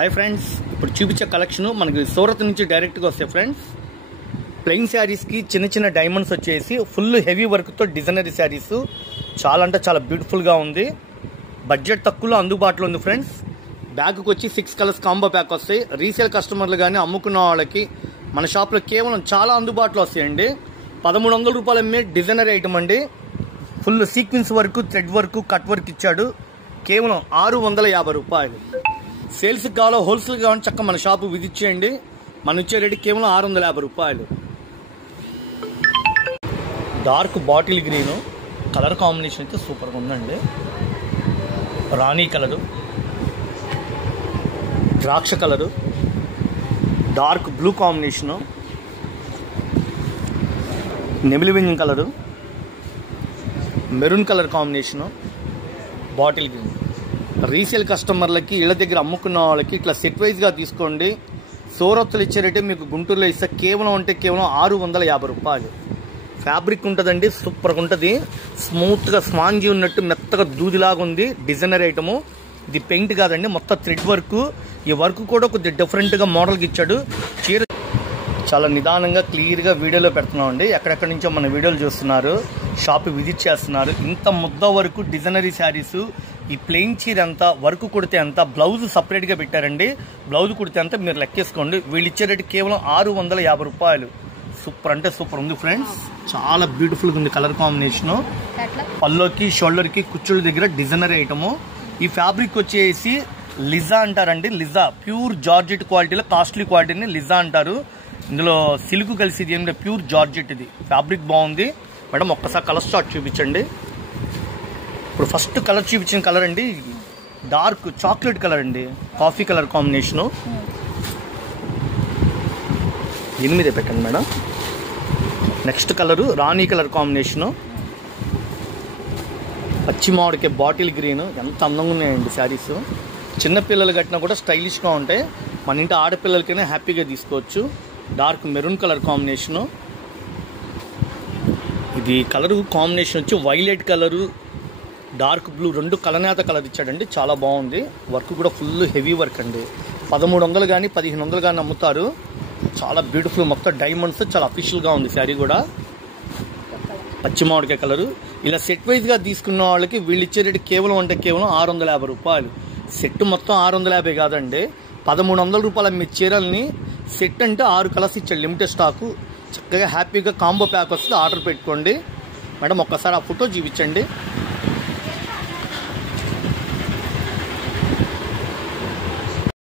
Hi friends, ఇప్పుడు చూపించే collection మనకి సూరత్ నుంచి డైరెక్ట్గా వస్తాయి ఫ్రెండ్స్. ప్లెయిన్ శారీస్కి చిన్న చిన్న డైమండ్స్ వచ్చేసి ఫుల్ హెవీ వర్క్తో డిజైనరీ శారీస్ చాలా అంటే చాలా బ్యూటిఫుల్గా ఉంది. బడ్జెట్ తక్కువలో అందుబాటులో ఉంది ఫ్రెండ్స్. బ్యాగ్కి వచ్చి 6 కలర్స్ కాంబో ప్యాక్ వస్తాయి. రీసేల్ కస్టమర్లు కానీ అమ్ముకున్న వాళ్ళకి మన షాప్లో కేవలం చాలా అందుబాటులో వస్తాయండి. 1300 రూపాయలు అమ్మే డిజైనరీ ఐటమ్ అండి. Full sequence work, thread work, cut work ఇచ్చాడు. కేవలం 650 రూపాయలు. సేల్స్కి కావాలో హోల్సేల్ కావాలని చక్క మన షాపు విజిట్ చేయండి. మన ఇచ్చే రేటు కేవలం 650 రూపాయలు. Dark bottle green colour combination అయితే సూపర్గా ఉందండి. రాణి కలరు, ద్రాక్ష కలరు, డార్క్ బ్లూ కాంబినేషను, నెమిలి వింజన్ colour, maroon colour combination, bottle green. Resale కస్టమర్లకి ఇళ్ళ దగ్గర అమ్ముకున్న వాళ్ళకి ఇట్లా సెట్ వైజ్గా తీసుకోండి. సూరత్తులు ఇచ్చే రేటే మీకు గుంటూరులో ఇస్తే కేవలం 650 రూపాయలు. ఫ్యాబ్రిక్ ఉంటుందండి, సూపర్గా ఉంటుంది. స్మూత్గా స్పాంజీ ఉన్నట్టు మెత్తగా దూదిలాగా ఉంది. డిజైనర్ ఐటము ఇది. పెయింట్ కాదండి, మొత్తం థ్రెడ్ వర్క్. ఈ వర్క్ కూడా కొద్దిగా డిఫరెంట్గా మోడల్కి ఇచ్చాడు. చీర చాలా నిదానంగా క్లియర్గా వీడియోలో పెడుతున్నామండి. ఎక్కడెక్కడి నుంచో మన వీడియోలు చూస్తున్నారు, షాప్ విజిట్ చేస్తున్నారు. ఇంత ముద్ద వరకు డిజైనరీ శారీసు. ఈ ప్లెయిన్ చీర అంతా వర్క్ కుడితే అంతా బ్లౌజ్ సపరేట్గా పెట్టారండి. బ్లౌజ్ కుడితే అంతా మీరు లెక్కేసుకోండి. వీళ్ళు ఇచ్చే రేటు కేవలం 650 రూపాయలు. సూపర్ అంటే సూపర్ ఉంది ఫ్రెండ్స్. చాలా బ్యూటిఫుల్గా ఉంది కలర్ కాంబినేషను. పల్లోకి షోల్డర్కి కుచ్చుల దగ్గర డిజైనరీ ఐటము. ఈ ఫ్యాబ్రిక్ వచ్చేసి లిజా అంటారండి. లిజా ప్యూర్ జార్జెట్ క్వాలిటీలో, కాస్ట్లీ క్వాలిటీని లిజా అంటారు. ఇందులో సిల్క్ కలిసి ఇది ఏంటంటే ప్యూర్ జార్జెట్. ఇది ఫ్యాబ్రిక్ బాగుంది మేడం. ఒక్కసారి కలర్ స్టార్ట్ చూపించండి. ఇప్పుడు ఫస్ట్ కలర్ చూపించిన కలర్ అండి డార్క్ చాక్లెట్ కలర్ అండి, కాఫీ కలర్ కాంబినేషను. 8 పెట్టండి మేడం. నెక్స్ట్ కలరు రాణి కలర్ కాంబినేషను. పచ్చి మామిడికాయ బాటిల్ గ్రీన్. ఎంత అందంగా ఉన్నాయండి శారీస్. చిన్నపిల్లలు కట్టినా కూడా స్టైలిష్గా ఉంటాయి. మన ఇంటి ఆడపిల్లలకైనా హ్యాపీగా తీసుకోవచ్చు. Dark maroon colour combination. ఇది కలరు కాంబినేషన్ వచ్చి వైలెట్ కలరు, డార్క్ బ్లూ, 2 కలనేత కలర్ ఇచ్చాడండి. చాలా బాగుంది. వర్క్ కూడా ఫుల్ హెవీ వర్క్ అండి. 1300 కానీ 1500 కానీ అమ్ముతారు. చాలా బ్యూటిఫుల్, మొత్తం డైమండ్స్. చాలా అఫీషియల్గా ఉంది శారీ కూడా. పచ్చి మామిడికాయ కలరు. ఇలా సెట్ వైజ్గా తీసుకున్న వాళ్ళకి వీళ్ళు ఇచ్చే రేటు కేవలం 650 రూపాయలు. సెట్ మొత్తం 650 కాదండి, 1300 రూపాయల మీ చీరల్ని సెట్ అంటే 6 కలర్స్ ఇచ్చాడు. Limited stock. చక్కగా హ్యాపీగా కాంబో ప్యాక్ వస్తే ఆర్డర్ పెట్టుకోండి మేడం. ఒక్కసారి ఆ ఫోటో చూపించండి.